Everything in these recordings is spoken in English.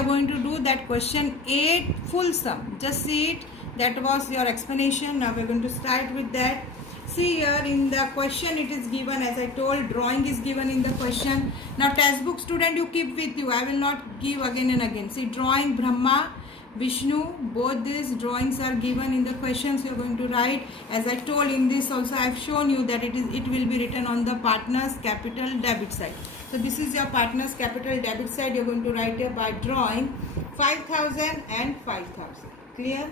are going to do that question 8 full sum. Just see it. That was your explanation. Now we are going to start with that. See here in the question it is given, as I told, drawing is given in the question. Now textbook student you keep with you. I will not give again and again. See, drawing Brahma, Vishnu, both these drawings are given in the questions. You are going to write, as I told in this also I have shown you that it will be written on the partner's capital debit side. So this is your partner's capital debit side. You are going to write here by drawing 5,000 and 5,000. Clear?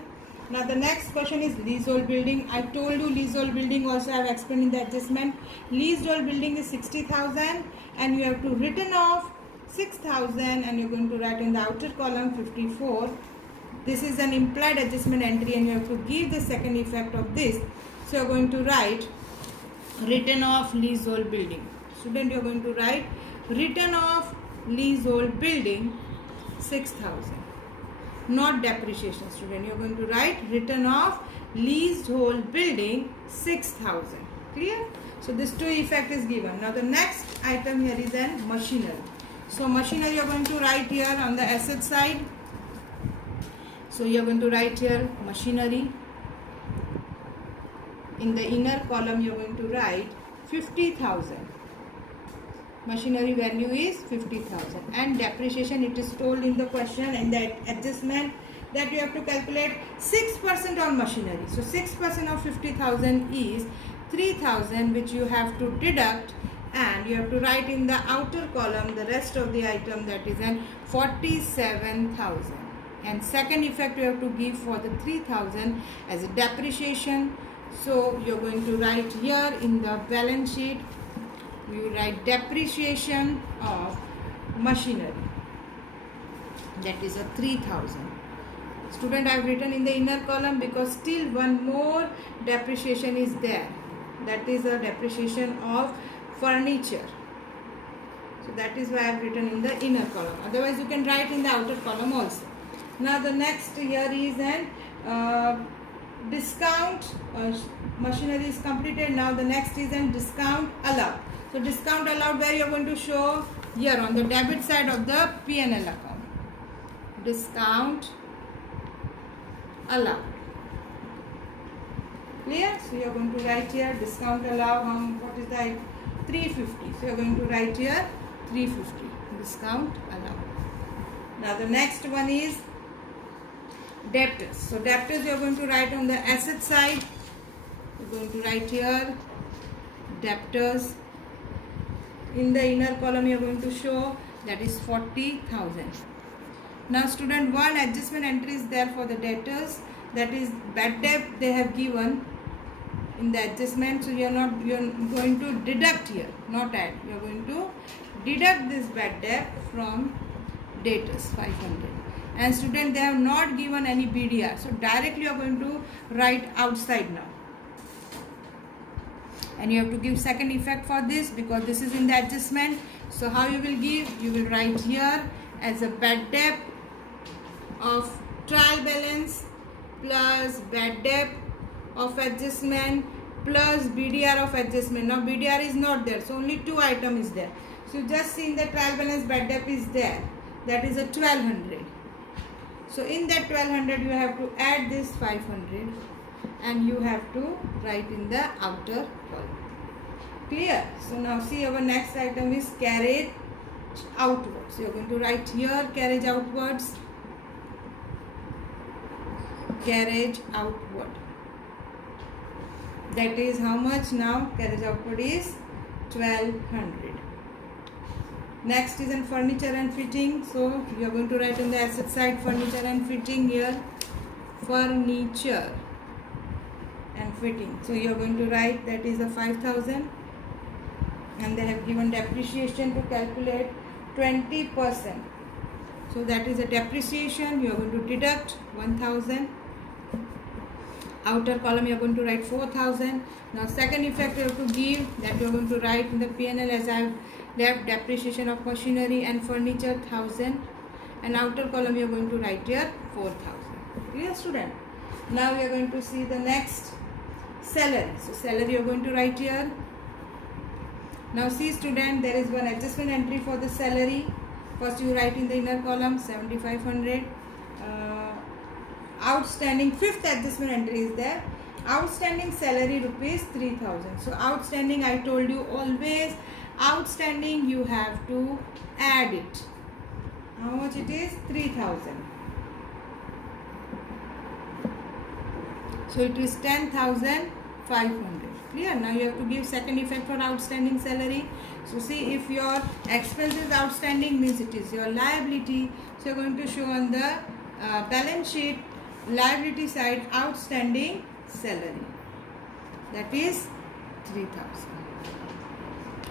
Now the next question is leasehold building. I told you leasehold building also I have explained in the adjustment. Leasehold building is 60,000 and you have to written off 6,000 and you are going to write in the outer column 54. This is an implied adjustment entry and you have to give the second effect of this. So you are going to write written off leasehold building. Student, you are going to write written off leasehold building 6,000. Not depreciation, student. You are going to write written off leasehold building 6,000. Clear? So this two effect is given. Now the next item here is an machinery. So machinery you are going to write here on the asset side. So you are going to write here machinery. In the inner column you are going to write 50,000. Machinery value is 50,000 and depreciation it is told in the question and the adjustment that you have to calculate 6% on machinery. So 6% of 50,000 is 3,000 which you have to deduct and you have to write in the outer column the rest of the item, that is an 47,000. And second effect you have to give for the 3,000 as a depreciation. So you are going to write here in the balance sheet, you write depreciation of machinery, that is a 3,000. Student, I have written in the inner column because still one more depreciation is there, that is a depreciation of furniture. So that is why I have written in the inner column. Otherwise you can write in the outer column also. Now the next here is an discount. Machinery is completed. Now the next is an discount allowed. So discount allowed where you are going to show here on the debit side of the P&L account. Discount allowed. Clear? So you are going to write here discount allowed. What is that? 350. So you are going to write here 350. Discount allowed. Now the next one is debtors. So debtors you are going to write on the asset side. You are going to write here debtors. In the inner column you are going to show that is 40,000. Now student, one adjustment entry is there for the debtors, that is bad debt they have given in the adjustment. So you are going to deduct here, not add. You are going to deduct this bad debt from debtors 500. And student, they have not given any BDR. So directly you are going to write outside now. And you have to give second effect for this because this is in the adjustment. So how you will give? You will write here as a bad debt of trial balance plus bad debt of adjustment plus BDR of adjustment. Now BDR is not there, so only two items is there. So just see in the trial balance bad debt is there, that is a 1200. So in that 1200 you have to add this 500 and you have to write in the outer column. Clear? So now see our next item is carriage outwards. So you are going to write here carriage outwards. Carriage outward. That is how much now? Carriage outward is 1200. Next is in furniture and fitting. So you are going to write on the asset side furniture and fitting here. Furniture and fitting. So you are going to write that is a 5,000 and they have given depreciation to calculate 20%. So that is a depreciation. You are going to deduct 1,000. Outer column you are going to write 4,000. Now second effect you have to give, that you are going to write in the P&L as I have left depreciation of machinery and furniture 1,000 and outer column you are going to write here 4,000. Clear, student? Now we are going to see the next salary. So salary you are going to write here. Now see student, there is one adjustment entry for the salary. First you write in the inner column 7500. Outstanding, fifth adjustment entry is there. Outstanding salary rupees 3000. So outstanding, I told you always outstanding you have to add it. How much it is? 3000. So it is 10,500. Clear? Now you have to give second effect for outstanding salary. So see, if your expense is outstanding, means it is your liability. So you are going to show on the balance sheet, liability side, outstanding salary. That is 3,000.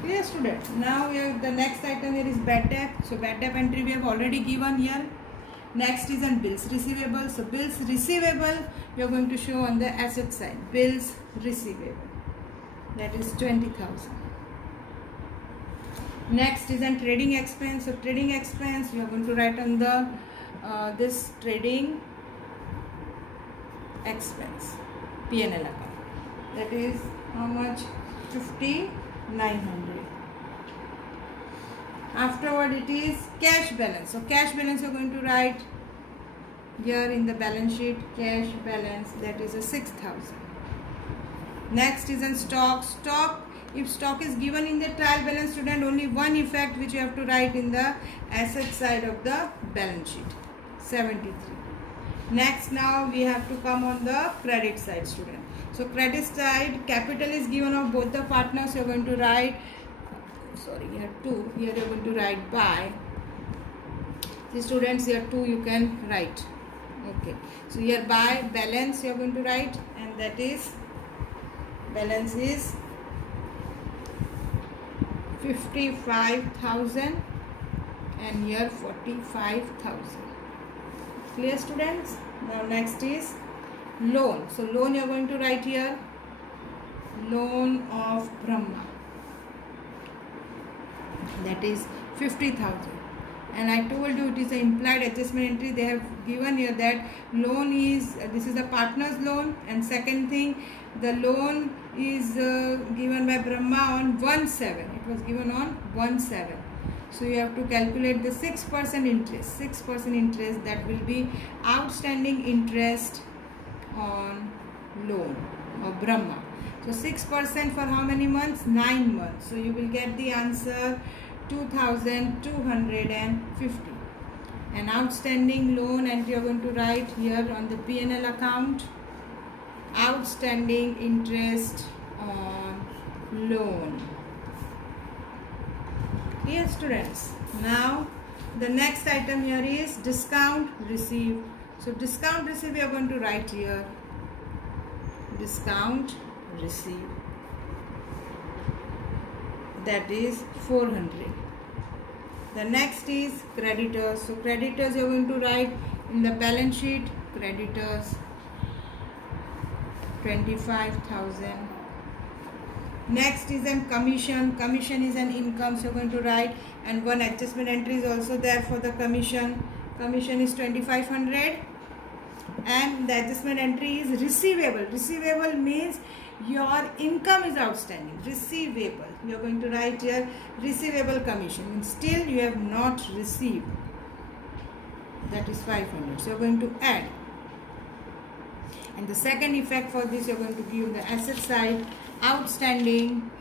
Clear, student? Now we have the next item here is bad debt. So bad debt entry we have already given here. Next is on bills receivable. So bills receivable you are going to show on the asset side. Bills receivable. That is 20,000. Next is on trading expense. So trading expense you are going to write on the this trading expense P&L account. That is how much? 5,900. Afterward it is cash balance. So cash balance you are going to write here in the balance sheet, cash balance, that is a 6,000. Next is in stock. If stock is given in the trial balance, student, only one effect which you have to write in the asset side of the balance sheet, 73. Next, now we have to come on the credit side, student. So credit side, capital is given of both the partners. You are going to write, here 2, here you are going to write by. See students, here 2 you can write. Okay, so here by balance you are going to write, and that is balance is 55,000 and here 45,000. Clear, students? Now next is loan. So loan you are going to write here, loan of Brahma, that is 50,000. And I told you it is an implied adjustment entry. They have given here that loan is, this is the partner's loan, and second thing, the loan is given by Brahma on 1/7. It was given on 1/7. So you have to calculate the 6% interest. 6% interest, that will be outstanding interest on loan of Brahma. So 6% for how many months? 9 months. So you will get the answer 2,250. An outstanding loan, and you are going to write here on the P&L account, outstanding interest on loan. Clear, students? Now the next item here is discount received. So discount received we are going to write here, discount received, that is 400. The next is creditors. So creditors you are going to write in the balance sheet, creditors 25,000. Next is an commission. Commission is an income, so you are going to write, and one adjustment entry is also there for the commission. Commission is 2,500, and the adjustment entry is receivable. Receivable means your income is outstanding. Receivable, you are going to write here receivable commission, and still you have not received, that is 500. So you are going to add, and the second effect for this you are going to give the asset side, outstanding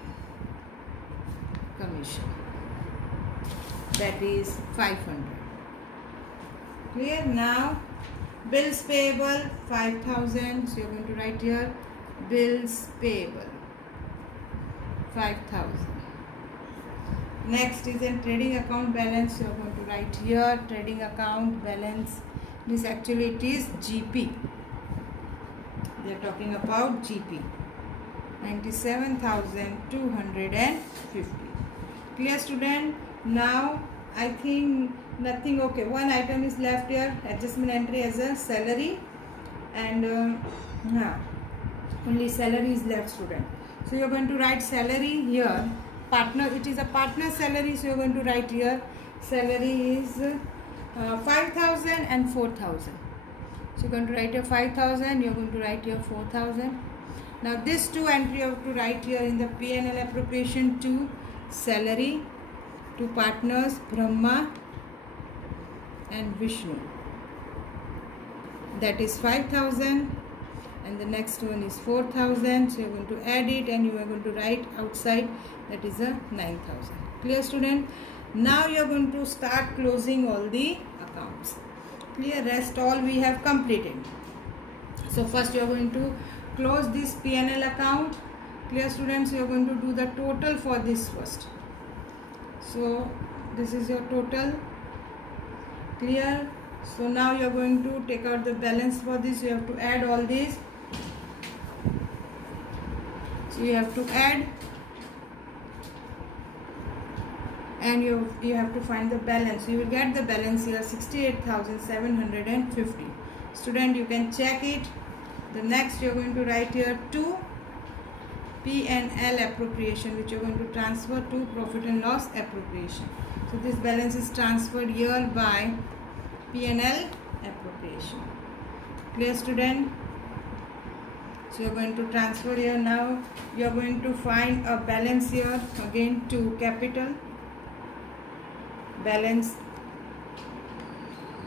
commission, that is 500. Clear? Now bills payable 5,000. So you are going to write here bills payable 5,000. Next is in trading account balance. So you are going to write here trading account balance. This actually it is GP. They are talking about GP. 97,250. Clear, student? Now I think nothing. Okay, one item is left here, adjustment entry as a salary, and only salary is left, student. So you are going to write salary here, partner, it is a partner salary, so you are going to write here salary is 5,000 and 4,000. So you are going to write here 5,000, you are going to write here 4,000. Now this two entry you have to write here in the P&L appropriation to salary, to partners Brahma and Vishnu. That is 5,000, and the next one is 4,000. So you are going to add it and you are going to write outside, that is a 9,000. Clear, student? Now you are going to start closing all the accounts. Clear? Rest all we have completed. So first you are going to close this P&L account. Clear, students? You are going to do the total for this first. So this is your total. Clear? So now you are going to take out the balance for this. You have to add all these. So you have to add, and you have to find the balance. You will get the balance here, 68,750. Student, you can check it. The next you are going to write here 2 P&L appropriation, which you are going to transfer to profit and loss appropriation. So this balance is transferred here by P&L appropriation. Clear, student? So you are going to transfer here. Now you are going to find a balance here, again to capital balance,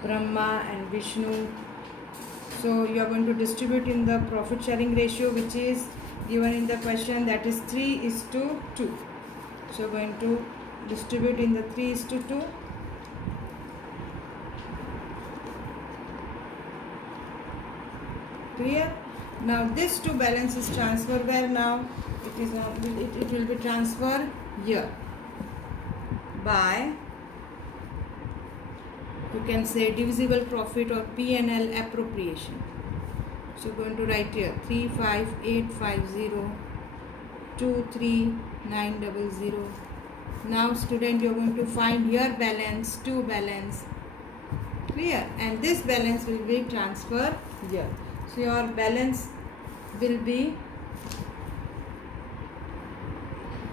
Brahma and Vishnu. So you are going to distribute in the profit sharing ratio, which is given in the question, that is 3:2. So you are going to distribute in the 3:2. Clear? Now this two balance is transferred where now it is not, it will be transferred here by, you can say, divisible profit or P&L appropriation. So going to write here 35850 23900. Now student, you are going to find your balance, two balance. Clear? And this balance will be transferred here. So your balance will be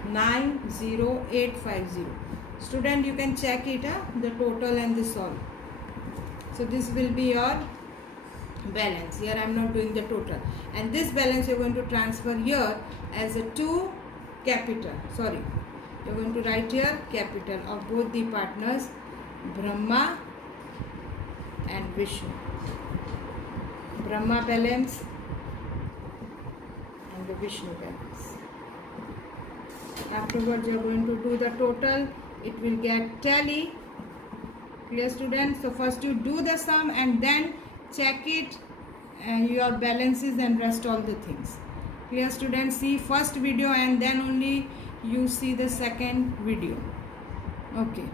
90850. Student, you can check it, the total and this all. So this will be your balance. Here I am not doing the total. And this balance you are going to transfer here as a to capital. Sorry, you are going to write here capital of both the partners, Brahma and Vishnu. Brahma balance and the Vishnu balance. Afterwards you are going to do the total. It will get tally. Clear, students? So first you do the sum and then check it and your balances and rest all the things. Clear, students? See first video and then only you see the second video. Okay.